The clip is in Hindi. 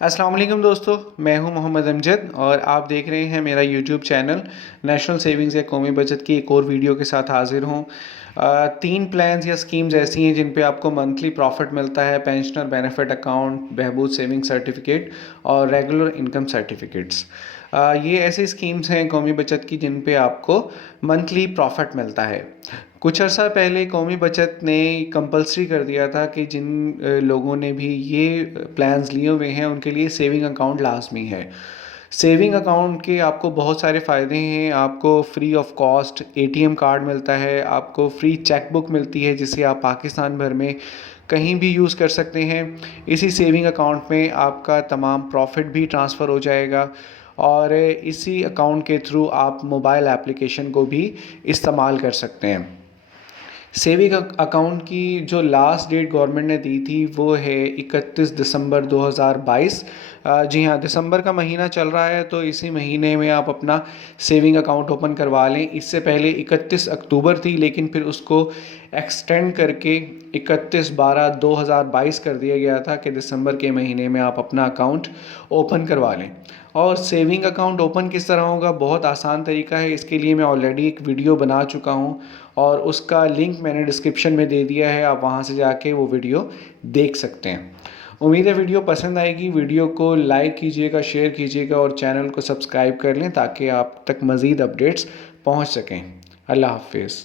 अस्सलाम वालेकुम दोस्तों, मैं हूं मोहम्मद अमजद और आप देख रहे हैं मेरा यूट्यूब चैनल। नेशनल सेविंग्स या कौमी बचत की एक और वीडियो के साथ हाजिर हूं। तीन प्लान्स या स्कीम्स ऐसी हैं जिन पे आपको मंथली प्रॉफिट मिलता है: pensioner benefit account, Behbood saving certificate और रेगुलर इनकम सर्टिफिकेट्स। ये ऐसी स्कीम्स हैं कौमी बचत की जिन पे आपको मंथली प्रॉफिट मिलता है। कुछ अर्सा पहले कौमी बचत ने कंपलसरी कर दिया था कि जिन लोगों ने भी ये प्लान्स लिए हुए हैं उनके लिए सेविंग अकाउंट लाजमी है। सेविंग अकाउंट के आपको बहुत सारे फ़ायदे हैं। आपको free of cost ATM card मिलता है, आपको फ्री चेक बुक मिलती है जिसे आप पाकिस्तान भर में कहीं भी यूज़ कर सकते हैं। इसी सेविंग अकाउंट में आपका तमाम प्रॉफिट भी ट्रांसफ़र हो जाएगा और इसी अकाउंट के थ्रू आप मोबाइल एप्लीकेशन को भी इस्तेमाल कर सकते हैं। सेविंग अकाउंट की जो लास्ट डेट गवर्नमेंट ने दी थी वो है 31 दिसंबर 2022। जी हाँ, दिसंबर का महीना चल रहा है तो इसी महीने में आप अपना सेविंग अकाउंट ओपन करवा लें। इससे पहले 31 अक्टूबर थी लेकिन फिर उसको एक्सटेंड करके 31/12/2022 कर दिया गया था कि दिसंबर के महीने में आप अपना अकाउंट ओपन करवा लें। और सेविंग अकाउंट ओपन किस तरह होगा, बहुत आसान तरीका है। इसके लिए मैं ऑलरेडी एक वीडियो बना चुका हूँ और उसका लिंक मैंने डिस्क्रिप्शन में दे दिया है, आप वहाँ से जाके वो वीडियो देख सकते हैं। उम्मीद है वीडियो पसंद आएगी। वीडियो को लाइक कीजिएगा, शेयर कीजिएगा और चैनल को सब्सक्राइब कर लें ताकि आप तक मज़ीद अपडेट्स पहुँच सकें। अल्लाह हाफिज़।